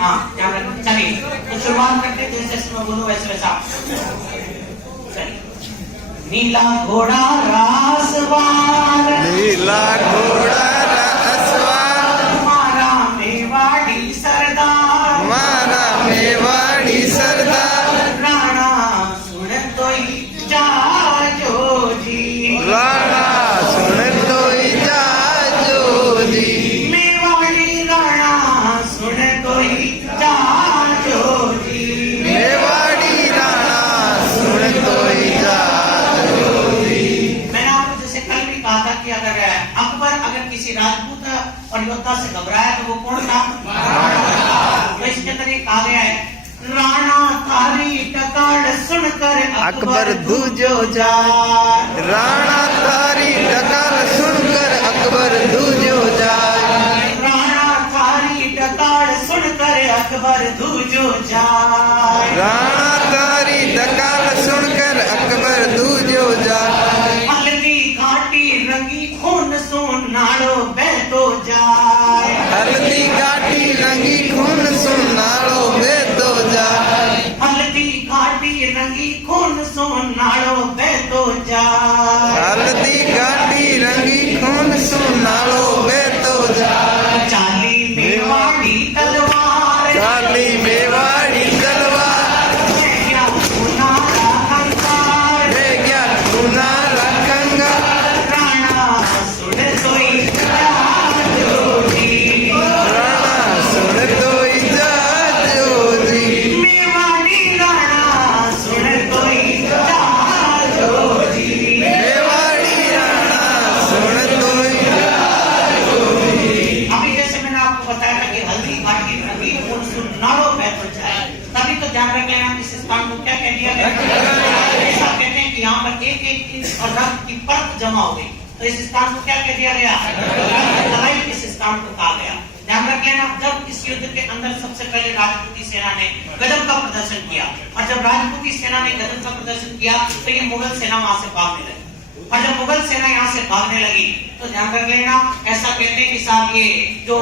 हाँ ध्यान रखना। चलिए तो शुरुआत करते हैं, जैसे इसमें बोलो वैसे वैसा। चलिए। नीला घोड़ा रासवार, नीला घोड़ा रासवार, मारा मेवाड़ी सरदार, मारा मेवाड़ी सरदार, राणा सुन तोई जाजो जी, राणा सुन तोई जाजो जी, मेवाड़ी राणा सुन तोई जाजो जी, मेवाड़ी राणा सुन तोई जाजो जी। मैंने आपको जैसे कल भी कहा था कि अगर अकबर किसी राजपूत और योद्धा से घबराया तो वो कौन था? तो इसके अंदर ये कहा गया है, राणा थारी टकाड़ सुनकर अकबर दूजो जाए, राणा तारी डकार सुनकर अकबर दूजो जाए, राणा थारी टकाड़ सुनकर अकबर दूजो जाए, राणा तारी डकार सुनकर अकबर दूजो जाए, हल्दी घाटी रंगी खून सोनाड़ो बहतो जाए, हल्दी घाटी रंगी खून सुनाड़ो बेतो जाए, हल्दी घाटी रंगी खून सोनाड़ो बहतो जाए, हल्दी घाटी रंगी खून सुनाड़ो बेतो जाए, चाली मेवाड़ी तलवार, चाली मेवाड़ी तलवार, क्या सुनारा हंकार, ले गया सुनारा कंगा, राणा सुन तोई जाजो जी, राणा सुन तोई जाजो जी, मेवाड़ी राणा सुन तोई जाजो जी, मेवाड़ी राणा सुन तोई जाजो जी। अभी जैसे मैंने आपको बताया था कि हल्दी घाटी रंगी खून सुनाड़ो बहतो जाए, तभी तो ध्यान रख लेना इस स्थान को क्या कह दिया गया? ऐसा कहते हैं कि यहाँ पर एक एक इंच और रक्त की परत जमा हो गई, तो इस स्थान को क्या कह दिया गया? तराई इस स्थान को कहा गया। ध्यान रख लेना, जब इस युद्ध के अंदर सबसे पहले राजपूती सेना ने गजब का प्रदर्शन किया, और जब राजपूती सेना ने गजब का प्रदर्शन किया तो ये मुगल सेना वहां से भागने लगी, और जब मुगल सेना यहाँ से भागने लगी तो ध्यान रख लेना, ऐसा कहते हैं कि साहब ये जो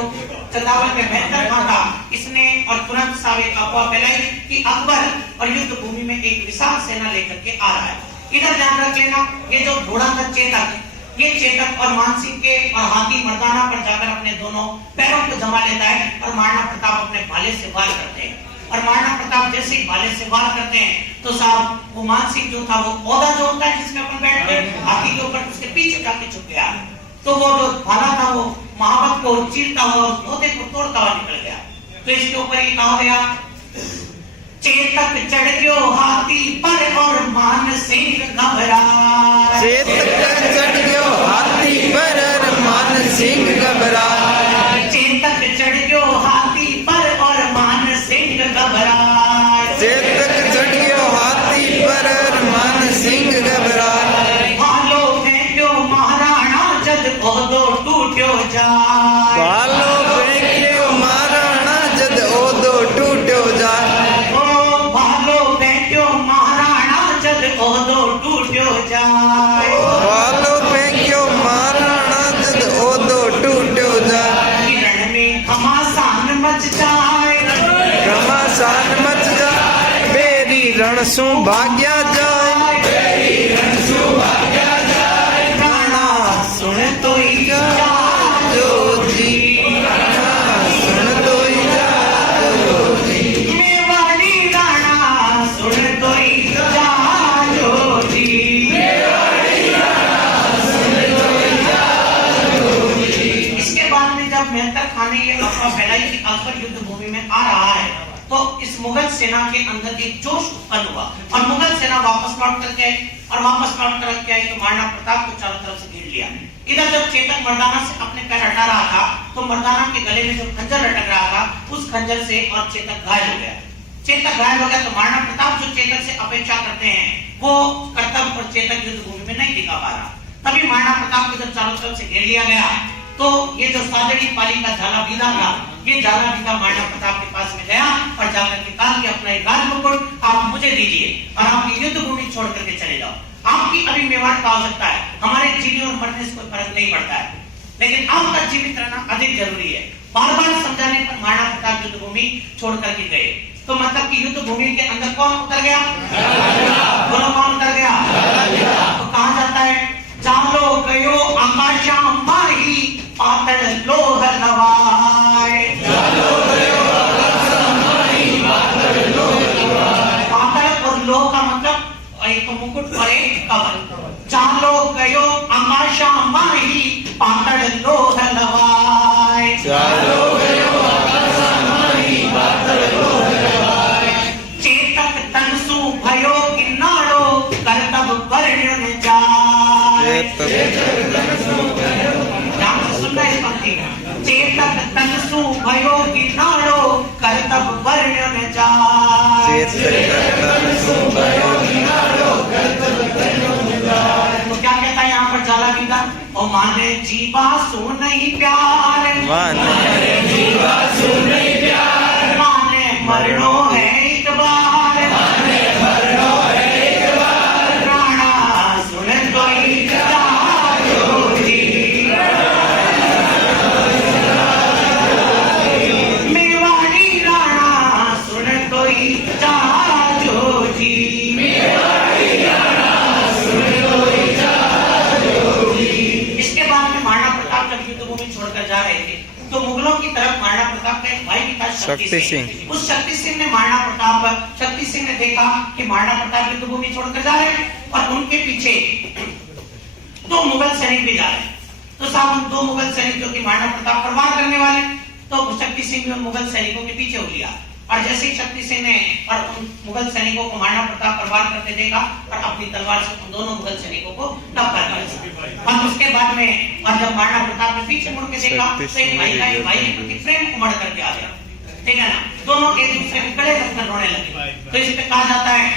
चंदावल में बेहतर खान था, इसने और तुरंत साहब एक अफवाह फैलाई कि अकबर और युद्ध भूमि में एक विशाल सेना लेकर के आ रहा है। इधर ध्यान रख लेना, ये जो घोड़ा का चेतक, ये चेतक और मानसिंह के और हाथी मर्दाना पर जाकर अपने दोनों पैरों को जमा लेता है, और महाराणा प्रताप अपने भाले से वार करते हैं, और महाराणा प्रताप जैसे ही भाले से वार करते हैं तो साहब वो मानसिंह जो था, वो पौधा जो होता है जिसमें अपन बैठते हैं हाथी के ऊपर, उसके पीछे जाके छुप गया, तो वो जो भाला था वो महावत को चीरता हुआ उस पौधे को तोड़ता हुआ निकल गया। तो इसके ऊपर ये कहा गया, चेतक चढ़ गयो हाथी पर और मानसिंह घबराए, चेतक चढ़ गयो हाथी पर और मानसिंह घबराए, चेतक चढ़ गयो हाथी पर और मानसिंह घबराए, चेतक चढ़ गयो हाथी पर और मानसिंह घबराए, भालो फेंक्यो महाराणा जद ओदो टूट्यो जाए, भालो फेंक्यो महाराणा जद ओदो टूट्यो जाए, ओ भालो फेंक्यो महाराणा जद ओदो टूट्यो जाए, भालो फेंक्यो महाराणा जद ओदो टूट्यो जाए, रण में घमासान मच जाए, घमासान मच जाए, बेरी रण सु भाग्या जाए, राणा सुन तोई जाजो जी, सुन तोई जाजो जी, मेवाड़ी राणा सुन तोई जाजो जी, इसके बाद में जब मेहतर खान ने ये अफवाह फैलाई कि अकबर युद्ध भूमि में आ रहा है, तो इस मुगल सेना के अंदर एक जोश उत्पन्न हुआ, और मुगल सेना वापस लौट करके आई, और वापस लौट करके आई तो महाराणा प्रताप को चारों तरफ से घेर लिया। इधर जब चेतक मर्दाना से अपने पैर हटा रहा था तो मर्दाना के गले में जो खंजर लटक रहा था, उस खंजर से और चेतक घायल हो गया। चेतक घायल हो गया तो महाराणा प्रताप जो चेतक से अपेक्षा करते हैं वो कर्तव्य और चेतक युद्ध भूमि में नहीं दिखा पा रहा। तभी महाराणा प्रताप को जब चारों तरफ से घेर लिया गया तो ये जो सादड़ी पाली का झाला बीधा था, ये झाला बीधा महाराणा प्रताप के पास में गया और जाकर के कहा कि अपना एक राजमुकुट आप मुझे दीजिए और आप युद्ध भूमि छोड़ करके चले जाओ। आपकी अभी मेवाड़ का आवश्यकता है, हमारे जीने और मरने से कोई फर्क नहीं पड़ता है, लेकिन आपका जीवित रहना अधिक जरूरी है। बार बार समझाने पर महाराणा प्रताप युद्ध भूमि छोड़ करके गए। तो मतलब कि युद्ध भूमि के अंदर कौन उतर गया? बोलो कौन उतर गया? तो कहा जाता है, चालो गयो आकाशा माही पातल लोह लवाए। पातल और लोह का मतलब एक मुकुट और एक कवच। चालो गयो आकाशा माही पातल लोह लवाए। चेतक तनसु भयो किन्नारो करतब वर्ण्य न जाए। ध्यान से सुनना इस पंक्ति को। चेतक तनसु भयो किन्नारो करतब वर्ण्य न जाए। तो क्या कहता है यहाँ पर जाला गीता? ओ माने जीवा सो नहीं प्यार, माने जीवा सो नहीं प्यार, माने मरणो है एक बार, माने मरणो है एक बार, राणा सुन कोई जागो जी, मेवाड़ी राणा सुन कोई जागो जी, मेवाड़ी राणा सुन कोई जागो जी। इसके बाद में महाराणा प्रताप जब युद्ध भूमि छोड़कर जा रहे थे तो मुगलों की तरफ महाराणा प्रताप का एक भाई भी था शक्ति सिंह। उस शक्ति सिंह ने शक्ति सिंह ने देखा कि महाराणा प्रताप युद्ध भूमि छोड़कर जा रहे हैं और उनके पीछे दो मुगल सैनिक भी जा रहे हैं। तो साहब उन दो मुगल सैनिक जो कि महाराणा प्रताप पर वार करने वाले, तो शक्ति सिंह ने उन मुगल सैनिकों के पीछे हो लिया और जैसे ही शक्ति सिंह ने और उन मुगल सैनिकों को महाराणा प्रताप पर वार करते देखा और अपनी तलवार से उन दोनों मुगल सैनिकों को टप कर दिया। और उसके बाद में और जब महाराणा प्रताप ने पीछे मुड़ के देखा तो एक भाई के प्रति प्रेम उमड़ करके आ गया, ठीक है ना। दोनों एक दूसरे के गले लगकर रोने लगे। तो इस पे कहा जाता है,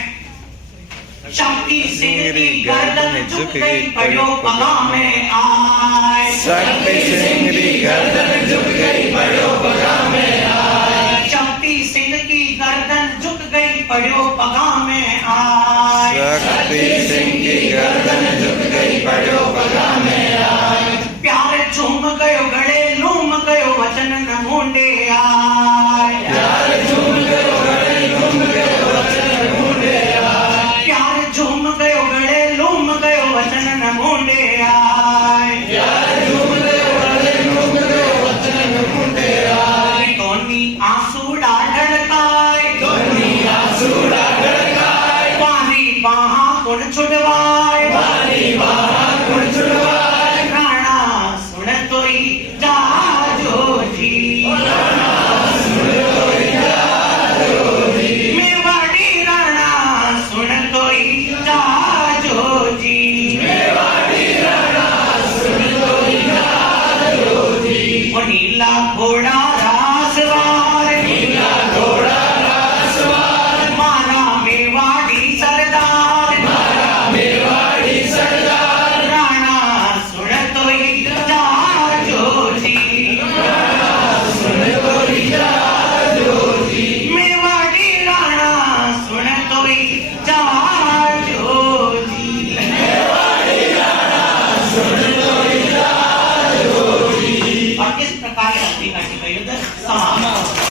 शक्ति सिंह की गर्दन झुक गई पड़ो पगा में आए। शक्ति सिंह की गर्दन झुक गई पड़ो पगा में आए। शक्ति सिंह की गर्दन झुक गई पड़ो पगा में आए। शक्ति सिंह की गर्दन झुक गई पड़ो पगा में आए। प्यार झूम गयो गले लूम गयो वचन न मुंडे आए। प्यार झूम गयो गले लूम गयो वचन न मुंडे आए। प्यार झूम गयो गले लूम गयो वचन न मुंडे आए। प्यार झूम गयो गले लूम गयो वचन न मुंडे आए। कोनी आंसू डाढ़ का